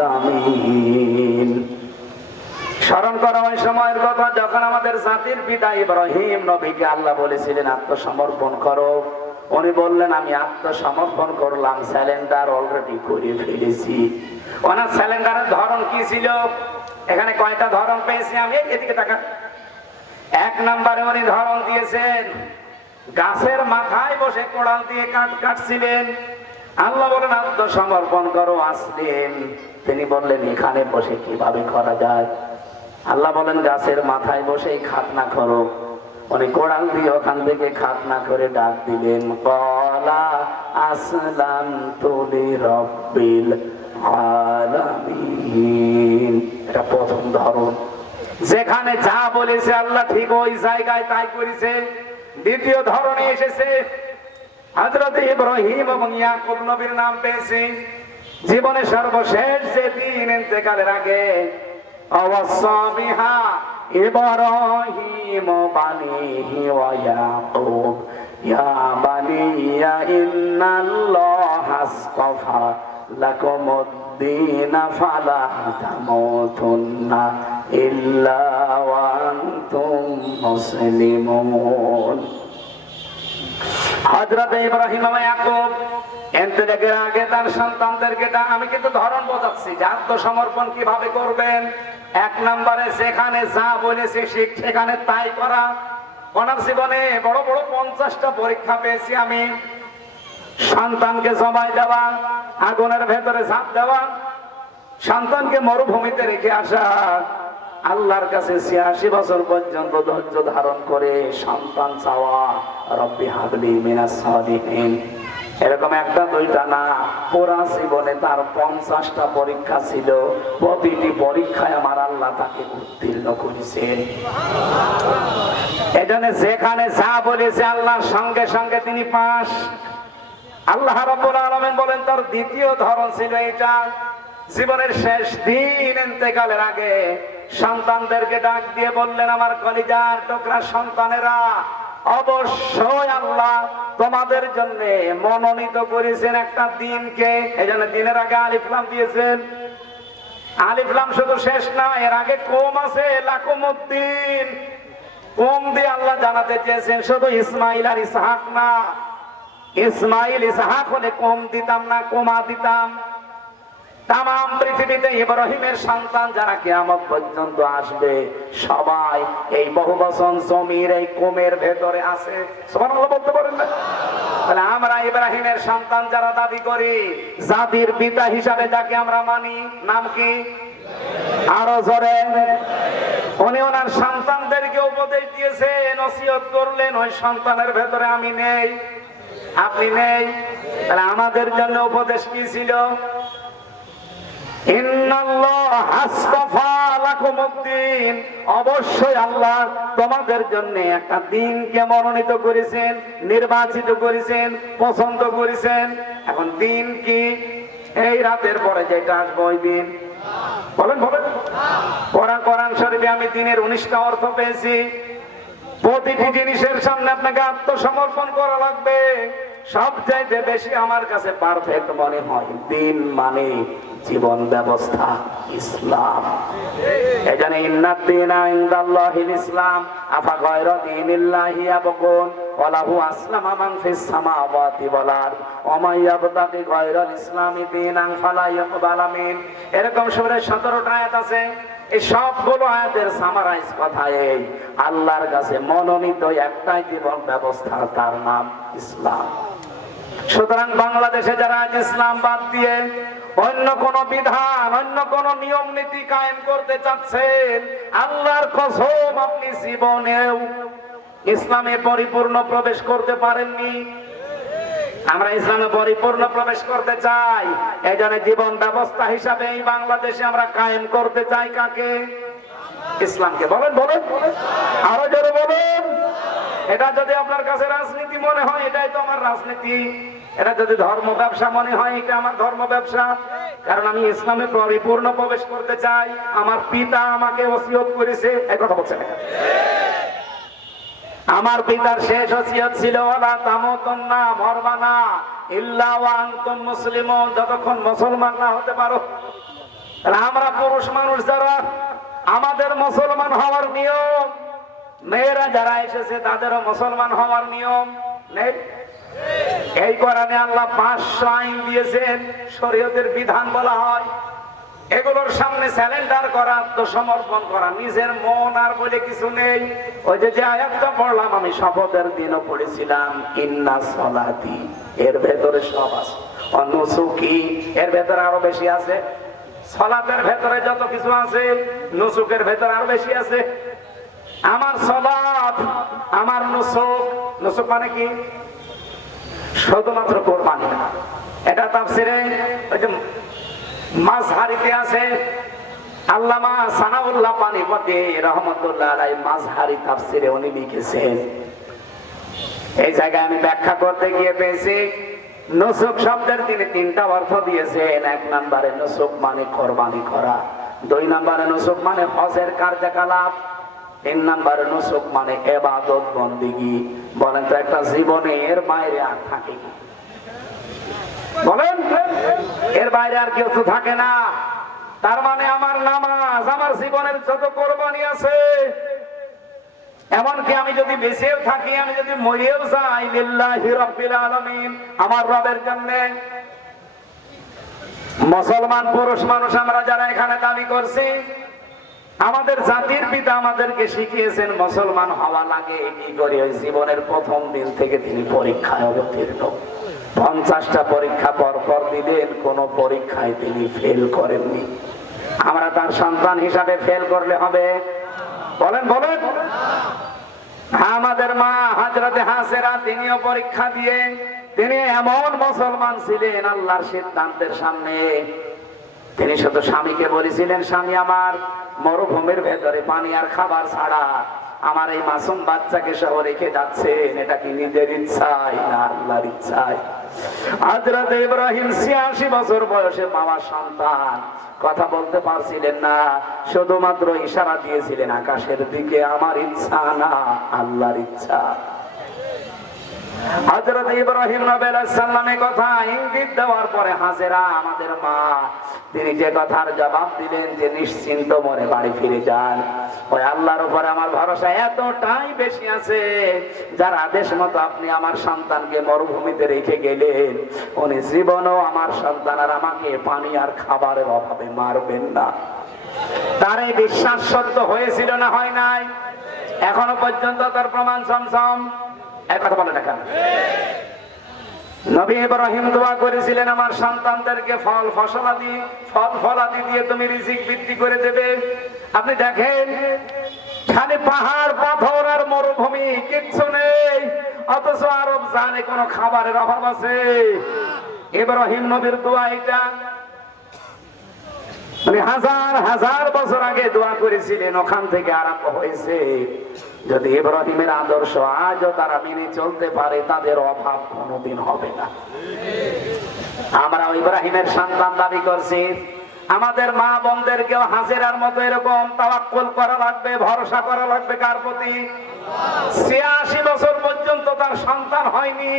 আলামিন। স্মরণ করো ওই সময়ের কথা যখন আমাদের জাতির পিতা ইব্রাহিম নবীকে আল্লাহ বলেছিলেন আত্মসমর্পণ করো। উনি বললেন আমি আত্মসমর্পণ করলাম, স্যালেন্ডার অলরেডি করে ফেলেছি। ওনার স্যালেন্ডারের ধরন কি ছিল? এখানে কয়টা ধরন পেয়েছি আমি, এদিকে টাকা। এক নম্বরে উনি ধরন দিয়েছেন গাছের মাথায় বসে কোড়াল দিয়ে কাটছিলেন। আল্লাহ বলেন আত্মসমর্পণ করো আসলেন। তিনি বললেন এখানে বসে কিভাবে করা যায়? আল্লাহ বলেন গাছের মাথায় বসেই খাতনা করো। উনি কোড়াল দিয়ে ওখান থেকে খাতনা করে ডাক দিলেন ক্বালা আসলামতু লিরাব্বিল আলামিন। এটা প্রথম ধরন, যেখানে যা বলেছে আল্লাহ ঠিক ওই জায়গায় তাই করেছে। দ্বিতীয় ধরনে এসেছে হযরত ইব্রাহিম এবং ইয়াকুব নবীর নাম পেয়েছি। জীবনের সর্বশেষ যে দিন ইন্তেকালের আগে আওয়াসা বিহা ইব্রাহিম বানিহি ওয়া ইয়াকুব ইয়া বানিয়া ইন্নাল্লাহা আসতাফা লাকুমুদ-দীন ফালা তামুতুন্না ইল্লা ওয়া আনতুম মুসলিমুন। হযরত ইব্রাহিম এবং ইয়াকুব ইন্তেকালের আগে তার সন্তানদেরকে আমি কিন্তু ধরন বোঝাচ্ছি যে আত্মসমর্পণ কিভাবে করবেন। এক নম্বরে যেখানে যা বলেছে সেখানে তাই করা। ওনার জীবনে বড় বড় 50টা পরীক্ষা পেয়েছি আমি। সন্তানকে জবাই দেওয়া, আগুনের ভেতরে ঝাঁপ দেওয়া, সন্তানকে মরুভূমিতে রেখে আসা, আল্লাহর কাছে 86 বছর পর্যন্ত ধৈর্য ধারণ করে সন্তান চাওয়া, রব্বি হাবলি মিনাস সালিহিন। এরকম একটা দুইটা না, পুরা জীবনে তার 50টা পরীক্ষা ছিল। প্রতিটি পরীক্ষায় আমার আল্লাহ তাকে উত্তীর্ণ করেছেন। এজন্য যেখানে যা বলেছে আল্লাহর সঙ্গে সঙ্গে তিনি পাস। আল্লাহ রাব্বুল আলামিন বলেন তার দ্বিতীয় ধরন ছিল এটা। জীবনের শেষ দিন ইন্তেকালের আগে সন্তানদেরকে ডাক দিয়ে বললেন আমার কলিজার টুকরা সন্তানেরা, অবশ্যই আল্লাহ তোমাদের জন্য মনোনীত করেছেন একটা দিনকে। এই জন্য দিনের আগে আলিফ লাম দিয়েছেন। আলিফ লাম শুধু শেষ না, এর আগে কম আছে, লাকুমুদ্দিন। কম দিয়ে আল্লাহ জানাতে চেয়েছেন শুধু ইসমাইল আর ইসহাক না। ইসমাইল ইসহাক হলে কম দিতাম না, কমা দিতাম। তামাম পৃথিবীতে ইব্রাহিমের সন্তান যারা কিয়ামত পর্যন্ত আসবে সবাই এই বহুবচন জমির এই কোমের ভেতরে আছে। সুবহানাল্লাহ বলতে পারেন না? তাহলে আমরা ইব্রাহিমের সন্তান যারা দাবি করি, জাতির পিতা হিসাবে যাকে আমরা মানি, নাম কি? আরো জোরে। উনি ওনার সন্তানদেরকে উপদেশ দিয়েছেন, নসিহত করলেন, ওই সন্তানের ভেতরে আমি নেই, আপনি নেই। তাহলে আমাদের জন্য উপদেশ কি ছিল? অবশ্যই আল্লাহ তোমাদের জন্য একটা দিনকে মনোনীত করেছেন, নির্বাচিত করেছেন, পছন্দ করেছেন। এখন দিন কি? এই রাতের পরে যেটা আসবে ওই দিন। বলেন বলেন। কোরআন শরীফে আমি দিনের 19টা অর্থ পেয়েছি। প্রতিটি জিনিসের সামনে আপনাকে আত্মসমর্পণ করা লাগবে। সবচাইতে বেশি আমার কাছে পারফেক্ট মনে হয় দিন মানে জীবন ব্যবস্থা, ইসলাম। এজন্য ইন্নাদ-দীনা ইনদাল্লাহিল ইসলাম আফা গায়রা দীনিল্লাহি ইয়াবগুন ওয়া লাহু আসলামা মান ফিস সামাওয়াতি ওয়াল আরদ ওয়া মান ইয়াবতাগি গায়রাল ইসলামি দীনান ফালা ইউকবালা মিন। এরকম সূরা 17টা আয়াত আছে। এই সবগুলো আয়াতের সামারাইজ কথা এই, আল্লাহর কাছে মনোনীত একটাই জীবন ব্যবস্থা, তার নাম ইসলাম। সুতরাং বাংলাদেশে যারা আজ ইসলাম বাদ দিয়ে অন্য কোন বিধান, অন্য কোন নিয়ম নীতি কায়েম করতে চাচ্ছেন, আল্লাহর কসম আপনি জীবনেও ইসলামে পরিপূর্ণ প্রবেশ করতে পারেননি। আমরা ইসলামে পরিপূর্ণ প্রবেশ করতে চাই। এই জন্য জীবন ব্যবস্থা হিসাবে এই বাংলাদেশে আমরা কায়েম করতে চাই কাকে? ইসলামকে। বলেন বলেন, আরো জোরে বলেন। এটা যদি আপনার কাছে রাজনীতি মনে হয়, এটাই তো আমার রাজনীতি। এটা যদি ধর্ম ব্যবসা মনে হয়, এটা আমার ধর্ম ব্যবসা। কারণ আমি ইসলামে পরিপূর্ণ প্রবেশ করতে চাই। আমার পিতা আমাকে ওসিয়ত করেছে। এই কথা বলছেন? আমার পিতার শেষ ওসিয়ত ছিল ওয়ালা তামুতুন্না, মরবা না, ইল্লা ওয়া আনতুম মুসলিমুন, যতক্ষণ মুসলমান না হতে পারো। তাহলে আমরা পুরুষ মানুষ যারা, আমাদের মুসলমান হওয়ার নিয়ম, মেয়েরা যারা এসেছে তাদেরও মুসলমান হওয়ার নিয়ম নেই। এই কোরআনে আল্লাহ 500 আইন দিয়েছেন, শরীয়তের বিধান বলা হয়। এগুলোর সামনে স্যালেন্ডার করা, আত্মসমর্পণ করা, নিজের মন আর বলে কিছু নেই। ওই যে আয়াতটা পড়লাম আমি শপথের দিনও পড়েছিলাম, ইন্না সলাতি, এর ভেতরে সব আছে। নুসুকি, এর ভেতরে আরো বেশি আছে। সলাতের ভেতরে যত কিছু আছে, নুসুকের ভেতরে আরো বেশি আছে। আমার সলাত, আমার নুসুক, নুসুক মানে কি? শুধুমাত্র কোরবানি না। এটা তাফসিরে ওই যে মাযহারিতে আছে, আল্লামা সানাউল্লাহ পানিপতি রহমাতুল্লাহ আলাইহি মাযহারি তাফসিরে উনি লিখেছেন। এই জায়গায় আমি ব্যাখ্যা করতে গিয়ে পেয়েছি নুসুক শব্দের তিনি 3টা অর্থ দিয়েছেন। 1 নম্বরে নুসুক মানে কোরবানি করা, 2 নম্বরে নুসুক মানে হজের কার্যকলাপ, 3 নম্বরে নুসুক মানে ইবাদত বন্দেগী। বলেন তো একটা জীবনে এর বাইরে আর থাকে কি? বলেন, এর বাইরে আর কেউ তো থাকে না। তার মানে আমার নামাজ, আমার জীবনের যত কোরবানি আছে, এমনকি আমি যদি বেঁচেও থাকি, আমি যদি মরেও যাই, লিল্লাহি রাব্বিল আলামিন, আমার রবের জন্য। মুসলমান পুরুষ মানুষ আমরা যারা এখানে দাবি করছি, আমাদের জাতির পিতা আমাদেরকে শিখিয়েছেন মুসলমান হওয়া লাগে কি করে। ওই জীবনের প্রথম দিন থেকে তিনি পরীক্ষায় অবতীর্ণ। 50টা পরীক্ষা পর দিলেন, কোন পরীক্ষায় তিনি ফেল করেননি। আমরা তার সন্তান হিসাবে ফেল করলে হবে? বলেন বলেন। আমাদের মা হযরতে হাজেরা, তিনিও পরীক্ষা দিয়ে তিনি এমন মুসলমান ছিলেন আল্লাহর সিদ্ধান্তের সামনে। তিনি শুধু স্বামীকে বলেছিলেন, স্বামী আমার মরুভূমির ভেতরে পানি আর খাবার ছাড়া আমার এই মাসুম বাচ্চাকে সহ রেখে যাচ্ছেন, এটা কি নিজের ইচ্ছায় না আল্লাহর ইচ্ছায়? হযরত ইব্রাহিম 86 বছর বয়সে পাওয়া সন্তান, কথা বলতে পারছিলেন না, শুধুমাত্র ইশারা দিয়েছিলেন আকাশের দিকে, আমার ইচ্ছা না আল্লাহর ইচ্ছা। হযরত ইব্রাহিম নবী আলাইহিস সালামের কথা ইঙ্গিত দেওয়ার পরে হাজেরা আমাদের মা, তিনি যে কথার জবাব দিলেন যে নিশ্চিন্ত মনে বাড়ি ফিরে যান। ওই আল্লাহর উপরে আমার ভরসা এতটাই বেশি আছে, যার আদেশ মতো আপনি আমার সন্তানকে মরুভূমিতে রেখে গেলেন, উনি জীবনও আমার সন্তান আর আমাকে পানি আর খাবারের অভাবে মারবেন না। তার এই বিশ্বাস সত্য হয়েছিল না হয় নাই? এখনো পর্যন্ত তার প্রমাণ চমচম। এক কথা বলে দেখেন, নবী ইব্রাহিম দোয়া করেছিলেন আমার সন্তানদেরকে ফল ফলাদি দিয়ে তুমি রিজিক বৃদ্ধি করে দেবে। আপনি দেখেন খালি পাহাড় পাথর আর মরুভূমি, কিচ্ছু নেই, অথচ আরব জানে কোনো খাবারের অভাব আছে? ইব্রাহিম নবীর দোয়া এটা, হাজার হাজার বছর আগে দোয়া করেছিলেন, ওখান থেকে আরম্ভ হয়েছে। যদি ইব্রাহিমের আদর্শ আজও তারা মেনে চলতে পারে, তাদের অভাব কোনোদিন হবে না। আমরা ইব্রাহিমের সন্তান দাবি করছি, আমাদের মা বোনদেরকেও হাজেরার মতো এরকম তাওয়াক্কুল করা লাগবে, ভরসা করা লাগবে। কার প্রতি? 86 বছর পর্যন্ত তার সন্তান হয়নি,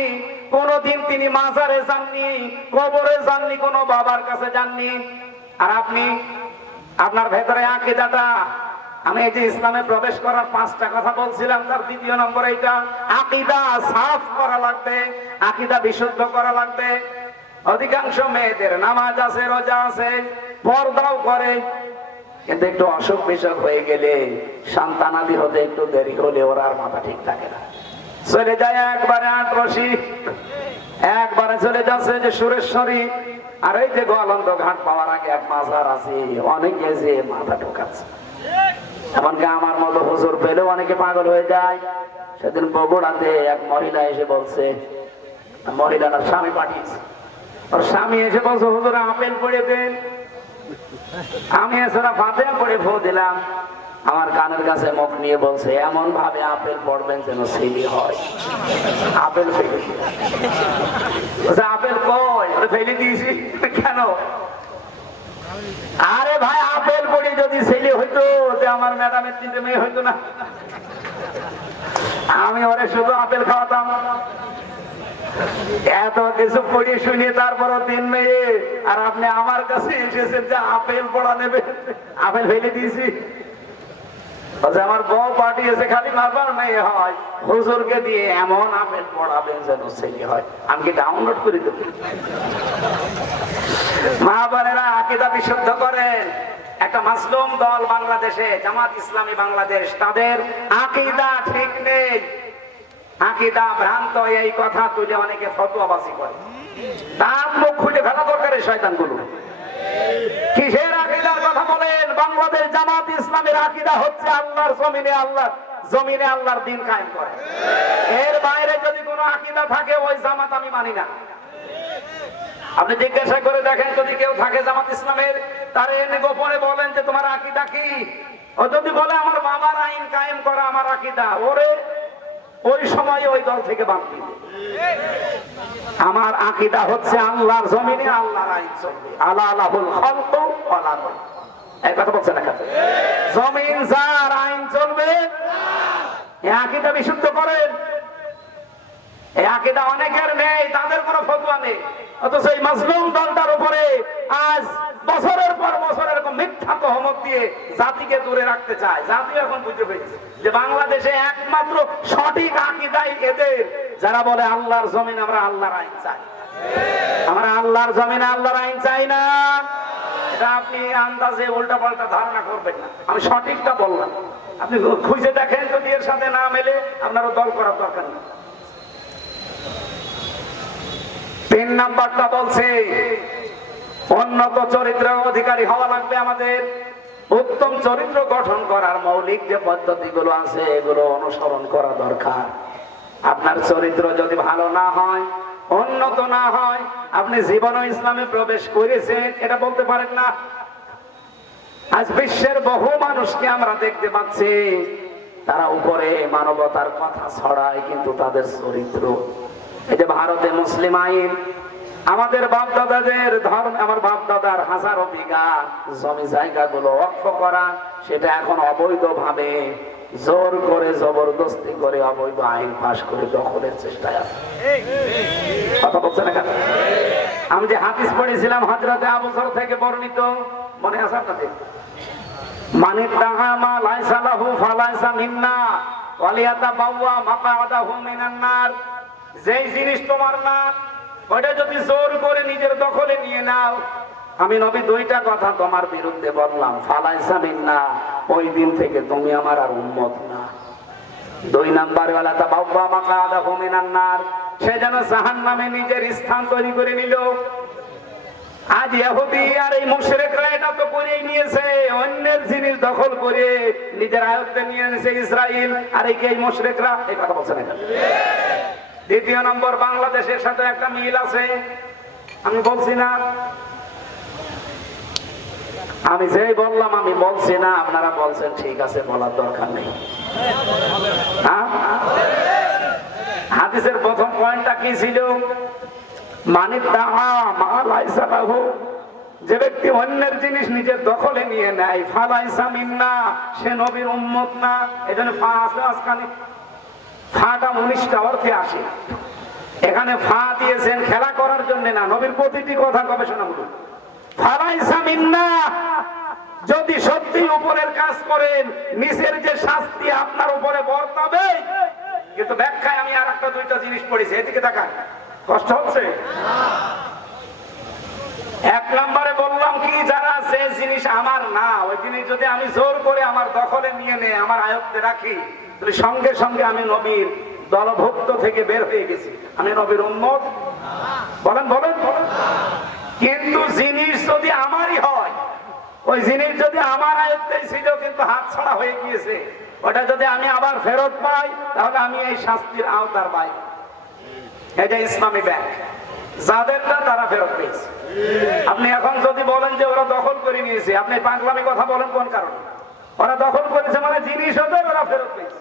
কোনদিন তিনি মাজারে যাননি, কবরে যাননি, কোনো বাবার কাছে যাননি। আর আপনি, আপনার ভেতরে আকীদাটা, আমি এই যে ইসলামে প্রবেশ করার 5টা কথা বলছিলাম, তার 2য় নম্বর এইটা, আকীদা সাফ করা লাগবে, আকীদা বিশুদ্ধ করা লাগবে। অধিকাংশ মেয়েদের নামাজ আছে, রোজা আছে, পর্দাও করে, কিন্তু একটু অসুখ বিসুখ হয়ে গেলে, সন্তানাদি হতে একটু দেরি হলে ওরা আর মাথা ঠিক থাকে না, চলে যায় একবারে আটরশি, একবারে চলে যাচ্ছে যে সুরেশ্বরী। আর এই যে গোয়ালন্দ ঘাট পাওয়ার আগে এক মাজার আছে, অনেকে যে মাথা ঢোকাচ্ছে। এমনকি আমার মতো হুজুর পেলেও অনেকে পাগল হয়ে যায়। সেদিন বগুড়াতে এক মহিলা এসে বলছে, মহিলাটার স্বামী পাঠিয়েছে, ওর স্বামী এসে বলছে হুজুর আপেল পড়ে দেন। আমি এছাড়া ফাতিহা পড়ে ফু দিলাম। আমার কানের কাছে মুখ নিয়ে বলছে, এমন ভাবে আপেল পড়বেন যেন ছেলে হয়। আপেল ফেলে বলছে, আপেল কই? ফেলে দিয়েছি। কেন? আরে ভাই, আপেল পড়ে যদি ছেলে হইতো, আমার ম্যাডামের 3টে মেয়ে হইতো না? আমি ওরে শুধু আপেল খাওয়াতাম। এত কিছু পড়ে শুনিয়ে তারপরও 3 মেয়ে, আর আপনি আমার কাছে এসেছেন যে আপেল পড়া নেবে। আপেল ফেলে দিয়েছি, আমার বউ পাঠিয়েছে খালি মারবার মেয়ে হয়, হুজুরকে দিয়ে এমন আপেল পড়াবেন যেন ছেলে হয়। আমি কি ডাউনলোড করে দেব? মা বোনেরা, আকীদা বিশুদ্ধ করেন। একটা মাসলুম দল বাংলাদেশে, জামাত ইসলামী বাংলাদেশ, তাদের আকীদা ঠিক নেই, আকীদা ভ্রান্ত। এই কথা তুলে অনেকে ফতোয়াবাজি করে, তার মুখ খুলে ফেলা দরকার এই শয়তানগুলো। কিসের আকীদার কথা বলেন? বাংলাদেশ জামাত ইসলামের আকীদা হচ্ছে আল্লাহর জমিনে আল্লাহর দ্বীন কায়েম করে। এর বাইরে যদি কোনো আকীদা থাকে, ওই জামাত আমি মানি না। আপনি জিজ্ঞাসা করে দেখেন, যদি কেউ থাকে জামাত ইসলামের, তারে এনে গোপনে বলেন যে তোমার আকীদা কি? ও যদি বলে আমার বাবার আইন কায়েম করা আমার আকীদা, ওরে ওই সময় ওই দল থেকে বাদ দিবে। আমার আকীদা হচ্ছে আল্লাহর জমিনে আল্লাহর আইন চলবে। আলা আলাহুল খালকু ওয়ালা আমর, এই কথা বলছেন না? জমিন যার আইন চলবে, এই আকীদা বিশুদ্ধ করেন। এই আকীদা অনেকের নেই, তাদের কোনো ফতোয়া নেই, অথচ এই মাজলুম দলটার উপরে আজ বছরের পর বছর এরকম মিথ্যা তহমত দিয়ে জাতিকে দূরে রাখতে চায়। জাতি এখন বুঝতে পেরেছে যে বাংলাদেশে একমাত্র সঠিক আকীদাই এদের, যারা বলে আল্লাহর জমিন আমরা আল্লাহর আইন চাই। আমরা আল্লাহর জমিনে আল্লাহর আইন চাই না। এটা আপনি আন্দাজে উল্টা পাল্টা ধারণা করবেন না, আমি সঠিকটা বললাম। আপনি খুঁজে দেখেন, যদি এর সাথে না মেলে আপনারও দল করার দরকার নেই। 3 নাম্বারটা বলছে উন্নত চরিত্রের অধিকারী হওয়া লাগবে। আমাদের উত্তম চরিত্র গঠন করার মৌলিক যে পদ্ধতিগুলো আছে, এগুলো অনুসরণ করা দরকার। আপনার চরিত্র যদি ভালো না হয়, উন্নত না হয়, আপনি জীবন ইসলামে প্রবেশ করেছেন এটা বলতে পারেন না। আজ বিশ্বের বহু মানুষকে আমরা দেখতে পাচ্ছি, তারা উপরে মানবতার কথা ছড়ায়, কিন্তু তাদের চরিত্র, এই যে ভারতে মুসলিম আইন, আমাদের বাপ দাদাদের ধর্ম, আমার বাপ দাদার হাজারো বিঘা জমি জায়গাগুলো ওয়াকফ করা, সেটা এখন অবৈধভাবে জোর করে জবরদস্তি করে অবৈধ আইন পাশ করে দখলের চেষ্টায় আছে। কথা বলছেন না? আমি যে হাদিস পড়েছিলাম হযরতে আবু যর থেকে বর্ণিত, মনে আছে আপনাদের? মানি তাহামা লাইসা লাহু ফালাইসা মিন্না ওয়ালিয়াতাবাওয়া মাকআদাহু মিনান নার। যেই জিনিস তোমার না, ওটা যদি জোর করে নিজের দখলে নিয়ে নাও, আমি নবী 2টা কথা তোমার বিরুদ্ধে বললাম, ফালাইসা মিন্না, ওই দিন থেকে তুমি আমার আর উম্মত না। 2 নাম্বার ওয়ালিয়াতাবাওয়া মাকআদাহু মিনান নার, সে যেন জাহান্নামে নিজের স্থান তৈরি করে নিল। আজ ইহুদি আর এই মুশরিকরা এটা তো করেই নিয়েছে, অন্যের জিনিস দখল করে নিজের আয়ত্তে নিয়ে নিয়েছে ইসরাইল, আর এই মুশরিকরা এই কথা বলছে না। 2 নম্বর, বাংলাদেশের সাথে একটা মিল আছে, আমি বলছি না, আমি যেই বললাম আমি বলছি না, আপনারা বলছেন ঠিক আছে, বলার দরকার নেই। হাদিসের প্রথম পয়েন্টটা কি ছিল? যে ব্যক্তি অন্যের জিনিস নিজের দখলে নিয়ে নেয়, ফালাইসা মিন্না, সে নবীর উম্মত না। এজন্য ফা আছে, আজকাল ফাটা 19টা অর্থে আসে। এখানে ফা দিয়েছেন খেলা করার জন্য না, নবীর প্রতিটি কথা গবেষণা করুন। ফালাইসা মিন্না, যদি সত্যি উপরের কাজ করেন, নিচের যে শাস্তি আপনার উপরে বর্তাবে। কিন্তু ব্যাখ্যায় আমি আর একটা 2টা জিনিস পড়েছি, এদিকে তাকান, কষ্ট হচ্ছে? 1 নম্বরে বললাম কি, যারা যে জিনিস আমার না, ওই জিনিস যদি আমি জোর করে আমার দখলে নিয়ে নেই, আমার আয়ত্তে রাখি, তাহলে সঙ্গে সঙ্গে আমি নবীর দলভুক্ত থেকে বের হয়ে গেছি, আমি নবীর উম্মত। বলেন বলেন বলেন। কিন্তু জিনিস যদি আমারই হয়, ওই জিনিস যদি আমার আয়ত্তে ছিল কিন্তু হাত ছাড়া হয়ে গিয়েছে, ওটা যদি আমি আবার ফেরত পাই, তাহলে আমি এই শাস্তির আওতার বাইরে। এটা ইসলামী ব্যাংক, যাদেরটা তারা ফেরত পেয়েছে। আপনি এখন যদি বলেন যে ওরা দখল করে নিয়েছে, আপনি পাগলামি কথা বলেন কোন কারণে? ওরা দখল করেছে মানে জিনিস ওদের, ওরা ফেরত পেয়েছে।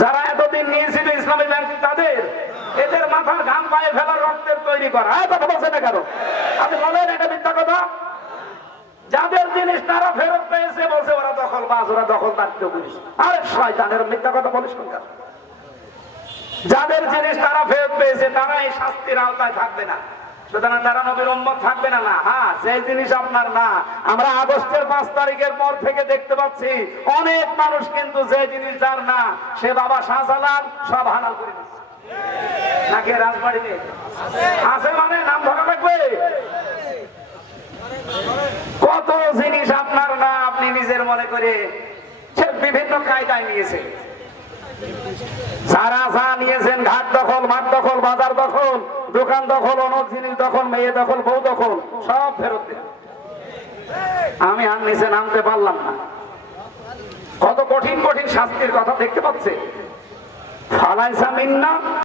যারা এতদিন নিয়েছিল ইসলামী ব্যাংক, তাদের এদের মাথার ঘাম পায়ে ফেলার রক্তের তৈরি করা, কথা বলছে না কারো? আপনি বলেন এটা মিথ্যা কথা? যাদের জিনিস তারা ফেরত পেয়েছে, বলছে ওরা দখলবাজ, ওরা দখলদারিত্ব করেছে। আরে শয়তানের, মিথ্যা কথা বলিস কোন কারণে? যাদের জিনিস তারা ফেরত পেয়েছে তারা এই শাস্তির আওতায় থাকবে না, সুতরাং তারা নবীর উম্মত থাকবে না। না, হ্যাঁ, সেই জিনিস আপনার না। আমরা আগস্টের 5 তারিখের পর থেকে দেখতে পাচ্ছি অনেক মানুষ কিন্তু যে জিনিস যার না, সে বাবা শাহজালাল সব হালাল করে দিচ্ছে। নাকি রাজবাড়িতে আছে, মানে নাম ধরা লাগবে। কত জিনিস আপনার না, আপনি নিজের মনে করে সে বিভিন্ন কায়দায় নিয়েছে। যারা যা নিয়েছেন, ঘাট দখল, মাঠ দখল, বাজার দখল, দোকান দখল, অনেক জিনিস দখল, মেয়ে দখল, বউ দখল, সব ফেরত দেন। আমি আর নিচে নামতে পারলাম না। কত কঠিন কঠিন শাস্তির কথা দেখতে পাচ্ছে। ফালাইসা মিন্না